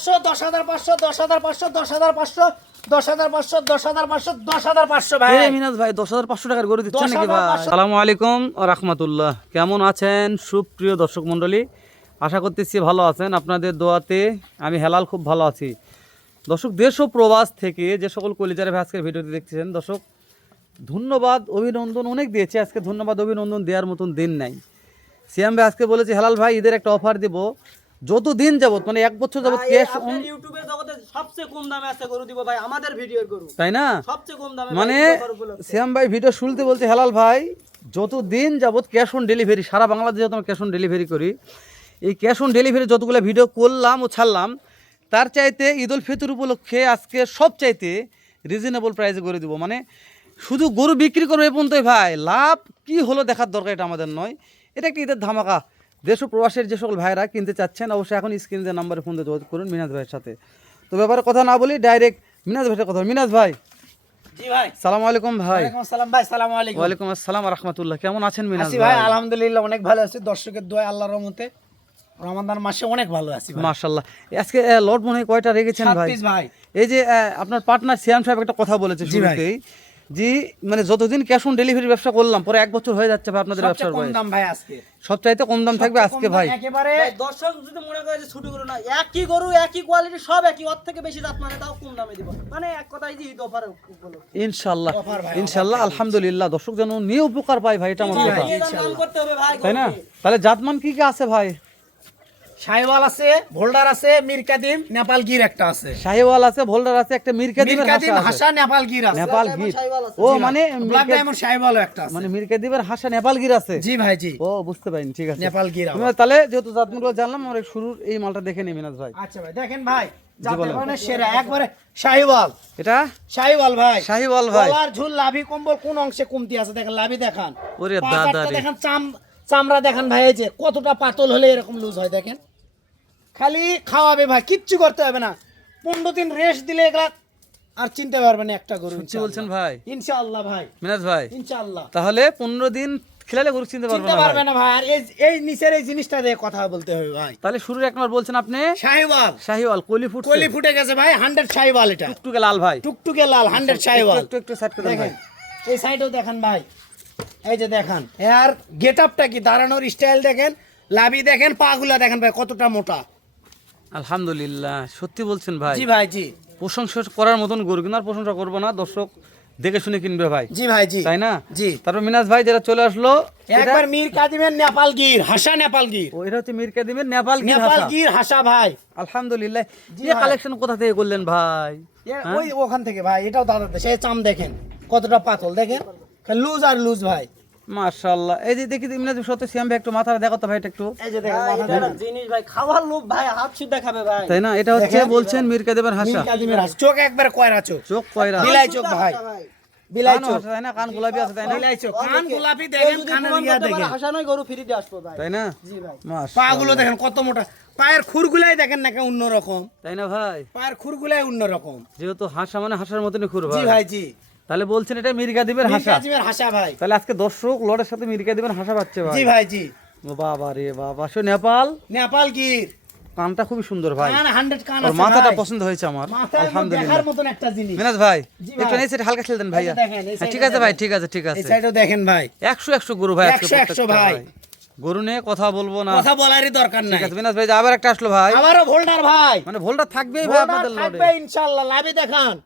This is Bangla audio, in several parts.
10,500 10,500 10,500 10,500 10,500 10,500 10,500 ভাই। মিনাজ ভাই 10,500 টাকার গরু দিচ্ছেন নাকি ভাই? আসসালামু আলাইকুম ওয়া রাহমাতুল্লাহ। কেমন আছেন সুপ্রিয় দর্শক মণ্ডলী? আশা করতেছি ভালো আছেন, আপনাদের দোয়াতে আমি হেলাল খুব ভালো আছি। দর্শক, দেশ ও প্রবাস থেকে যে সকল কলিজারে ভাই আজকের ভিডিওটি দেখতেছেন, দর্শক ধন্যবাদ অভিনন্দন অনেক দিয়েছে, আজকে ধন্যবাদ অভিনন্দন দেওয়ার মতন দিন নাই। সিয়াম ভাই আজকে বলেছে হেলাল ভাই ঈদের একটা অফার দিব, যত দিন যাবত মানে 1 বছর যাবত ক্যাশ অন ইউটিউবে জগতে সবচেয়ে কম দামে আছে গরু দিব ভাই, আমাদের ভিডিওর গরু তাই না? সবচেয়ে কম দামে মানে সিয়াম ভাই ভিডিও শুনতে বলছে হেলাল ভাই যত দিন যাবত ক্যাশ অন ডেলিভারি, সারা বাংলাদেশে যত ক্যাশ অন ডেলিভারি করি, এই ক্যাশ অন ডেলিভারি যতগুলো ভিডিও করলাম ও ছাড়লাম তার চাইতে ঈদ উল ফিতর উপলক্ষে আজকে সব চাইতে রিজনেবল প্রাইসে করে দিব। মানে শুধু গরু বিক্রি করবো এ পর্যন্তই ভাই, লাভ কি হলো দেখার দরকার এটা আমাদের নয়, এটা একটা ঈদের ধামাকা। দেশ ও প্রবাসের যে সকল ভাইরা কিনতে চাচ্ছেন অবশ্যই এখন স্ক্রিনে যে নাম্বারে ফোন দিয়ে যোগাযোগ করুন মিনাজ ভাইয়ের সাথে। তো ব্যাপারে কথা না বলি ডাইরেক্ট মিনাজ ভাইয়ের কথা। মিনাজ ভাই, জি ভাই। সালাম আলাইকুম ভাই। ওয়ালাইকুম আসসালাম ভাই। আসসালামু আলাইকুম। ওয়ালাইকুম আসসালাম ওয়া রাহমাতুল্লাহ। কেমন আছেন মিনাজ আছি ভাই? ভাই আলহামদুলিল্লাহ অনেক ভালো আছি, দর্শকের দোয়ায় আল্লাহর রহমতে রমাদান মাসে অনেক ভালো আছি ভাই। মাশাআল্লাহ। আজকে লট মনে হয় কয়টা রেখেছেন 7 ভাই? পিস ভাই। এই যে আপনার পার্টনার সিয়াম সাহেব একটা কথা বলেছে জি ভাই। শুরুতেই, জি মানে যতদিন ক্যাশ অন ডেলিভারি ব্যবসা করলাম পরে 1 বছর হয়ে যাচ্ছে ভাই আপনাদের সবচেয়ে ব্যবসার কম বয়স। দাম ভাই আজকে। সবচাইতে কম দাম থাকবে আজকে ভাই। একেবারে ভাই দর্শক যদি মনে করে যে ছোট গরু না, একই গরু একই কোয়ালিটি সব একই, ওর থেকে বেশি দাম মানে তাও কম দামে দিব, মানে এক কথাই যে ঈদ অফার বলো ইনশাআল্লাহ অফার ভাই, ইনশাআল্লাহ আলহামদুলিল্লাহ। দর্শক যেন নিয়ে উপকার পায় ভাই, এটা আমার কথা, দাম করতে হবে ভাই তাই না? তাহলে জাতমান কি কি আছে ভাই? শাহিওয়াল আছে, ভোল্ডার আছে, মিরকাদিম, নেপাল গির একটা আছে। শাহিওয়াল আছে, ভোল্ডার আছে, একটা মিরকাদিমের মিরকাদিম হাসা আছে। হাসা নেপাল গির আছে। নেপাল গির, ও মানে ব্ল্যাক ডায়মন্ড শাহিওয়াল একটা আছে। মানে মিরকাদিমের হাসা নেপাল গির আছে। জি ভাই জি। ও বুঝতে পারিনি, ঠিক আছে। নেপাল গির তুমি তাহলে যেহেতু জাতমানগুলো জানলাম, আমরা শুরুর এই মালটা দেখে নিই মিনাজ ভাই। আচ্ছা ভাই দেখেন ভাই, বলেন। জাতের মানে সেরা একবারে শাহিওয়াল। এটা শাহিওয়াল ভাই, শাহিওয়াল ভাই। গলার ঝুল লাভি কম্বল কোন অংশে কমতি আছে দেখেন, লাভি দেখান, ওরে পাঁচটা দাদা রে। দেখেন, চামড়া দেখেন ভাই, এই যে কতটা পাতল হলে এরকম লুজ হয় দেখেন। খালি খাওয়াবে ভাই, কিচ্ছু করতে হবে না, 15 দিন রেস্ট দিলে এগুলা আর চিনতে পারবে না একটা গরু। সত্যি বলছেন ভাই? ইনশাআল্লাহ ভাই, মিনাজ ভাই ইনশাআল্লাহ তাহলে 15 দিন খেলালে গরু চিনতে পারবে চিনতে না পারবে ভাই। না ভাই। আর এই নিচের এই জিনিসটা দিয়ে কথা বলতে হবে ভাই। তাহলে শুরুর এক নম্বর বলছেন আপনি শাহিওয়াল, শাহিওয়াল কলি ফুট কলি ফুটে গেছে ভাই, 100 শাহিওয়াল, এটা টুকটুকে লাল ভাই, টুকটুকে লাল 100 শাহিওয়াল। একটু সাইড করে দেন ভাই। দেখেন এই সাইডেও দেখেন ভাই, এই যে দেখেন এর গেটআপটা কি, দাঁড়ানোর স্টাইল দেখেন, লাভি দেখেন, পাগুলা দেখেন ভাই কতটা মোটা। আলহামদুলিল্লাহ, সত্যি বলছেন ভাই। জি ভাই জি। প্রশংসা করার মতন গরু, কিন্তু আর প্রশংসা করবো না, দর্শক দেখে শুনে কিনবে ভাই, জি ভাই জি। তাই না? জি। তারপর মিনাজ ভাই যেটা চলে আসলো, একবার মীর কাদিমের নেপাল গির হাসা, নেপাল গির, ও এটা হচ্ছে মিরকাদিমের নেপাল গির নেপাল হাসা। গির হাসা ভাই। আলহামদুলিল্লাহ। জি এই ভাই। কালেকশন কোথা থেকে করলেন ভাই? ওই ওখান থেকে ভাই, এটাও দাদা সেই চাম দেখেন কতটা পাতল দেখেন, লুজ আর লুজ ভাই। মাশাআল্লাহ। এই যে দেখি মিনাজ সত্যি শ্যাম ভাই একটু মাথাটা দেখো তো ভাই, এটা একটু, এই যে দেখেন ভাই, মাথা এটা একটা জিনিস ভাই, খাওয়ার লোভ ভাই, হাত সুদ্ধা খাবে ভাই। তাই না? এটা হচ্ছে বলছেন মিরকাদিমের হাসা, মীর কাদিমের হাসা, চোখ একবার কয়রা চোখ, চোখ কয়রা, বিলাই চোখ ভাই, বিলাই কানও চোখ, আছে, তাই না? কান গোলাপি আছে, তাই না? বিলাই চোখ, কান গোলাপি কেউ দেখেন, যদি কানের প্রমাণ ইয়া করতে পারে, দেখেন, হাসা নয় গরু ফ্রি দিয়ে আসবো ভাই। তাই না? জি ভাই। পাগুলো দেখেন কত মোটা, পায়ের খুরগুলাই দেখেন না অন্যরকম, তাই না ভাই? পায়ের খুরগুলাই অন্যরকম। যেহেতু হাসা মানে হাসার মতনই খুর জি ভাই, ভাই জি। তাহলে বলছেন এটা মিরকাদিমের মীর হাসা। কাদিমের হাসা ভাই। তাহলে আজকে দর্শক লড়ের সাথে মিরকাদিমের হাসা পাচ্ছে ভাই। জি ভাই জি। ও বাবা রে বাবা, সে নেপাল, নেপাল গির, কানটা খুবই সুন্দর ভাই, কান 100 কান আর আছে মাথাটা ভাই। পছন্দ হয়েছে আমার, মাথার আলহামদুলিল্লাহ। দেখার মতন একটা জিনিস। মিনাজ ভাই জি একটু ভাই। এই সাইড হালকা খেলে দেন ভাইয়া। এই যে দেখেন, এই হ্যাঁ, ঠিক সাইডে আছে ভাই, দেখেন। ঠিক আছে, ঠিক এই আছে। সাইডেও দেখেন ভাই, 100 গরু ভাই আজকে 100 প্রত্যেকটা ভাই। গরু নিয়ে কথা বলবো না, কথা বলারই দরকার ঠিক নাই। আছে। মিনাজ ভাই যে আবার একটা আসলো ভাই, আমারও ভোল্ডার ভাই, মানে ভোল্টার থাকবেই ভাই ভোল্ডার আপনাদের লড়ে, থাকবে ইনশাআল্লাহ। লাভি দেখান,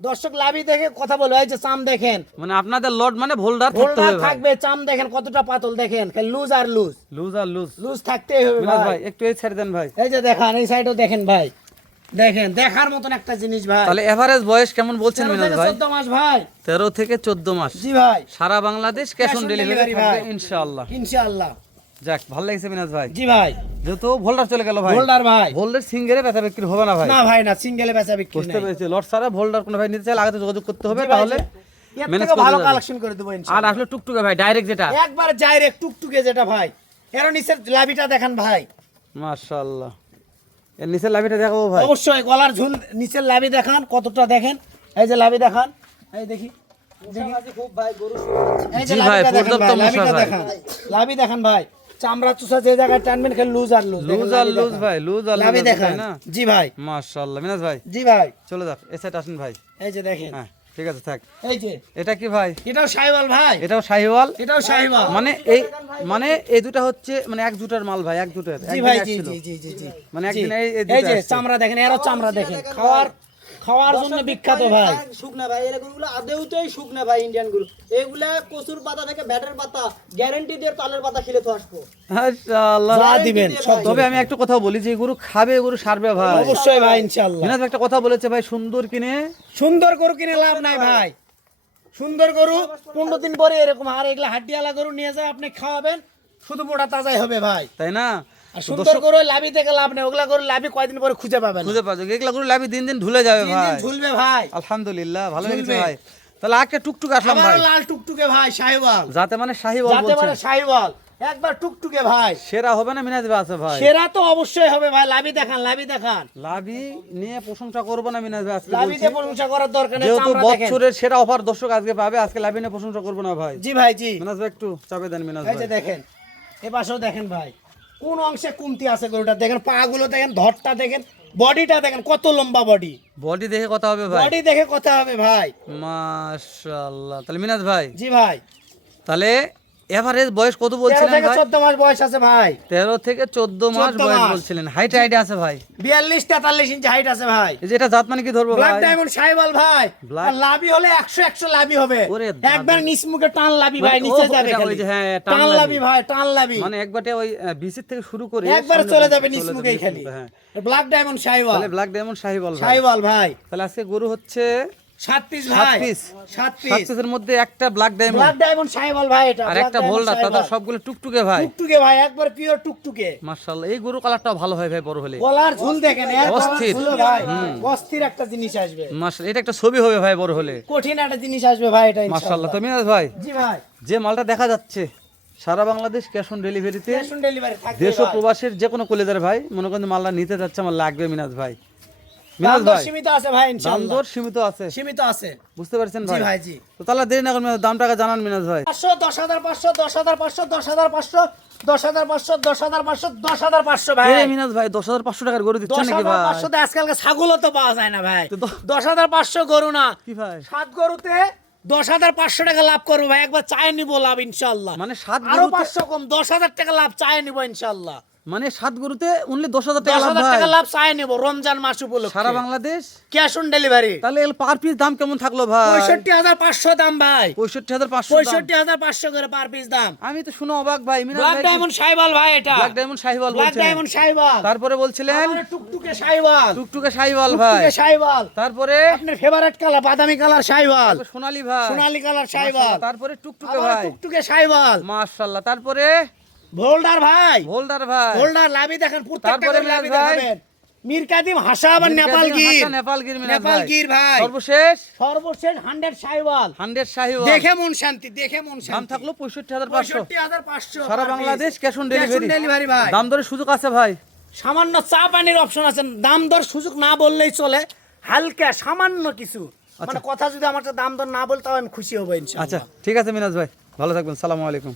দর্শক লাভি দেখে কথা বলবে। এই যে চাম দেখেন, মানে আপনাদের লট মানে ভোল্ডার থাকতে ভোল্ডার হবে ভাই, থাকবে, চাম দেখেন কতটা পাতল দেখেন, লুজ আর লুজ, লুজ আর লুজ। লুজ থাকতেই হবে মিনাজ ভাই। ভাই একটু এই সাইড দেন ভাই। এই যে দেখান, এই সাইডও দেখেন ভাই, দেখেন দেখার মতন একটা জিনিস ভাই। তাহলে এভারেজ বয়স কেমন বলছেন 13 মিনাজ থেকে ভাই? 14 মাস ভাই। 13 থেকে 14 মাস, জি ভাই, সারা Bangladesh cash on delivery delivery থাকবে ভাই। ইনশাআল্লাহ। ইনশাআল্লাহ। যাক, ভালো লাগছে মিনাজ ভাই। জি ভাই, যেহেতু ভোল্ডার চলে গেল ভাই, ভোল্ডার ভাই। ভোল্ডার সিঙ্গেলে বেচা বিক্রি হবে না ভাই, না ভাই না, সিঙ্গেলে বেচা বিক্রি বুঝতে নাই। পেরেছি। লট সারা ভোল্ডার কোনো ভাই নিতে চাইলে আগে তো যোগাযোগ করতে হবে, জি ভাই, তাহলে এর ম্যানেজ থেকে করে ভালো দেওয়া যাবে। কালেকশন করে দেবো আর ইনশাআল্লাহ। আসলে টুকটুকে ভাই ডাইরেক্ট যেটা, একবার ডাইরেক্ট টুকটুকে যেটা ভাই, এর নিচের লাভিটা দেখেন ভাই, মাশাআল্লাহ। এর নিচের লাভিটা দেখাবো ভাই, অবশ্যই গলার ঝুল নিচের লাভি দেখান কতটা দেখেন, এই যে লাভি দেখান, এই দেখি, মশামাছি খুব ভাই, গরু এই যে জি ভাই, লাভিটা দেখেন পর্যাপ্ত ভাই, মশা লাভিটা ভাই। দেখান, লাভি দেখান ভাই, চামড়া চুষা যে জায়গায় টানবেন খালি লুজ আর লুজ। লুজ আর লুজ ভাই, লুজ আর লাভি লুজ, দেখান। তাই না? জি ভাই, মাশাআল্লাহ মিনাজ ভাই, জি ভাই, চলে যাক এই সাইড আসেন ভাই। এই যে দেখেন, হ্যাঁ ঠিক আছে থাক। এই যে এটা কি ভাই? এটাও শাহিওয়াল ভাই, এটাও শাহিওয়াল। এটাও শাহিওয়াল। মানে এই দুটা হচ্ছে মানে এক জুটার মাল ভাই, এক জুটার। জি ভাই, জি জি জি জি জি। মানে জি। একদিন এই এই যে দুটা আসছে। চামড়া দেখেন, এরও চামড়া দেখেন, খাওয়ার জন্য বিখ্যাত ভাই। শুকনা ভাই, এরকমগুলো আদেউতেই শুকনা ভাই, ইন্ডিয়ান গুলো এগুলা কচুর পাতা থেকে ব্যাটের পাতা গ্যারান্টি দিয়ে তালের পাতা খেলে তো আসবো। মাশাআল্লাহ। যা দিবেন সব তবে আমি একটা কথা বলি যে গরু খাবে, গরু সারবে ভাই। অবশ্যই ভাই, ইনশাআল্লাহ। মিনাজ ভাই একটা কথা বলেছে ভাই, সুন্দর কিনে সুন্দর গরু কিনে লাভ নাই ভাই। সুন্দর গরু 15 দিন পরে এরকম, আর এগুলা হাড্ডিওয়ালা গরু নিয়ে যায় আপনি খাওয়াবেন, শুধু মোটা তাজাই হবে ভাই। তাই না? আর সুন্দর গরু লাভি থেকে লাভ নেই, ওগুলা গরু লাভি কয়দিন পরে খুঁজে পাবেন না। খুঁজে পাওয়া যায়, এগুলা গরু লাভি দিন দিন ঢুলে যাবে দিন ভাই। দিন ঝুলবে ভাই। আলহামদুলিল্লাহ ভালো লেগেছে ঝুলবে। ভাই। তাহলে আজকে টুকটুক আসলাম ভাই, আবারও লাল টুকটুকে ভাই, শাহিওয়াল। যাতে মানে শাহিওয়াল যাতে বলছেন। মানে শাহিওয়াল, একবার টুকটুকে ভাই। সেরা হবে না মিনাজ ভাই? আছে ভাই, সেরা তো অবশ্যই হবে ভাই। লাভি দেখান, লাভি দেখান। লাভি নিয়ে প্রশংসা করবো না মিনাজ ভাই আজকে বলছি। লাভিতে প্রশংসা করার দরকার নেই, যেহেতু চামড়া দেখেন। বছরের সেরা অফার দর্শক আজকে পাবে, আজকে লাভি নিয়ে প্রশংসা করবো না ভাই। জি ভাই, জি। মিনাজ ভাই একটু চাপে দেন মিনাজ এই যে ভাই। দেখেন, এ পাশেও দেখেন ভাই, কোন অংশে কমতি আছে গরুটা দেখেন, পা গুলো দেখেন, ধরটা দেখেন, বডিটা দেখেন কত লম্বা বডি। বডি দেখে কথা হবে ভাই। বডি দেখে কথা হবে ভাই। মাশাআল্লাহ। তাহলে মিনাজ ভাই, জি ভাই, তাহলে এভারেজ বয়স কত 13 বলছিলেন থেকে ভাই? 14 মাস বয়স আছে ভাই। 13 থেকে 14 মাস 14 বয়স মাস। বলছিলেন। হাইট আইডিয়া আছে ভাই? 42-43 ইঞ্চি হাইট আছে ভাই। এই যে এটা জাত মানে কি ধরবো ব্ল্যাক ভাই? ডায়মন্ড শাহিওয়াল ভাই। Black- আর লাভি হলে 100 লাভি হবে। ওরে দাদা। একবার নিচ মুখে টান লাভি ভাই, মানে নিচে ও, যাবে এটা খালি। ওই যে, হ্যাঁ, টান টান লাভি। লাভি ভাই, টান লাভি। মানে একবারে ওই বিসির থেকে শুরু করে একবার সামনে চলে পর্যন্ত যাবে নিচ চলে মুখেই নিচ খালি। মুখে, হ্যাঁ। Black diamond Sahiwal. তাহলে ব্ল্যাক ডায়মন্ড শাহিওয়াল ভাই। শাহিওয়াল ভাই। তাহলে আজকে গরু হচ্ছে 7 পিস 7 ভাই। পিস। 7 7 পিস। পিসের মধ্যে একটা black diamond black diamond Sahiwal ভাই, এটা আর Black একটা Diamond ভোল্ডার, শাহিওয়াল। তাদের সবগুলো টুকটুকে ভাই। টুকটুকে ভাই, একবার পিওর টুকটুকে। মাশাআল্লাহ। এই গরু কালারটাও ভালো হয় ভাই বড় হলে। গলার ঝুল দেখেন, এর গলার অস্থির। ঝুল ভাই। অস্থির একটা জিনিস আসবে। মাশাআল্লাহ, এটা একটা ছবি হবে ভাই বড় হলে। কঠিন একটা জিনিস আসবে ভাই, এটা মাশাআল্লাহ। ইনশাআল্লাহ। তো মিনাজ ভাই, জি ভাই, যে মালটা দেখা যাচ্ছে সারা বাংলাদেশ ক্যাশ অন ডেলিভারিতে, ক্যাশ অন ডেলিভারি থাকবে দেশ ও ভাই। প্রবাসের যে কোনো কলেজার ভাই মনে করেন মালটা নিতে যাচ্ছে, আমার লাগবে মিনাজ ভাই। দাম মিনাজ দর ভাই, সীমিত আছে ভাই, দাম ইনশাআল্লাহ। দর সীমিত আছে, সীমিত আছে। বুঝতে পারছেন জি ভাই? ভাই, জি। তো তাহলে দেরি না করবেন, দাম টাকা জানান মিনাজ ভাই। 500, 10,500, 10,500, 10,500, 10,500, 10,500, 10,500 ভাই। এই মিনাজ ভাই 10,500 টাকার গরু দিচ্ছেন নাকি ভাই? 10,500 তে আজকালকে ছাগলও তো পাওয়া যায় না ভাই। তো তো- 10,500 গরু না, কি ভাই? 7 গরুতে 10,500 টাকা লাভ করবো ভাই, একবার চায় নিবো লাভ ইনশাআল্লাহ। মানে 7 আরো গরুতে 500 কম, 10,000 টাকা লাভ চায় নিবো ইনশাআল্লাহ। মানে 7 গরুতে অনলি 10,000 টাকা লাভ 10,000 ভাই। টাকা লাভ চায় নিবো রমজান মাস উপলক্ষে। সারা বাংলাদেশ। Cash on delivery. তাহলে এর পার পিস দাম কেমন থাকলো ভাই? 65,500 দাম ভাই। 65,500 দাম। 65,500 করে পার পিস দাম। আমি তো শুনে অবাক ভাই। মিনাজ ব্ল্যাক ভাই ডায়মন্ড শাহিওয়াল ভাই, এটা ব্ল্যাক ডায়মন্ড শাহিওয়াল ব্ল্যাক বলছেন। ডায়মন্ড শাহিওয়াল। তারপরে বলছিলেন আমার টুকটুকে শাহিওয়াল। টুকটুকে শাহিওয়াল ভাই। টুকটুকে শাহিওয়াল। তারপরে আপনার ফেভারিট কালার বাদামি কালার শাহিওয়াল। সোনালী ভাই। সোনালী কালার শাহিওয়াল। মাশাআল্লাহ। তারপরে টুকটুকে আবার ভাই। টুকটুকে শাহিওয়াল। মাশাআল্লাহ। তারপরে ভোল্ডার ভাই। হোল্ডার ভাই। ভোল্ডার লাভি দেখেন, প্রত্যেকটা তারপরে করে লাভি মিরাজ ভাই। দেখাবেন। মীর কাদিম হাসা আবার নেপাল গির। নেপাল গির মিনাজ নেপাল ভাই। গির ভাই। সর্বশেষ সর্বশেষ 100 শাহিওয়াল। 100 শাহিওয়াল। দেখে মন শান্তি, দেখে মন দাম শান্তি। থাকলো 65,500। 65,500 সারা Bangladesh cash on delivery. Delivery ভাই। দাম দরের সুযোগ আছে ভাই। সামান্য চা পানির অপশন আছে, দাম দর সুযোগ না বললেই চলে, হালকা সামান্য কিছু, মানে কথা যদি আমার দাম দর না বলতে আমি খুশি হবো ইনশাআল্লাহ। আচ্ছা ঠিক আছে মিনাজ ভাই, ভালো থাকবেন। সালামু আলাইকুম।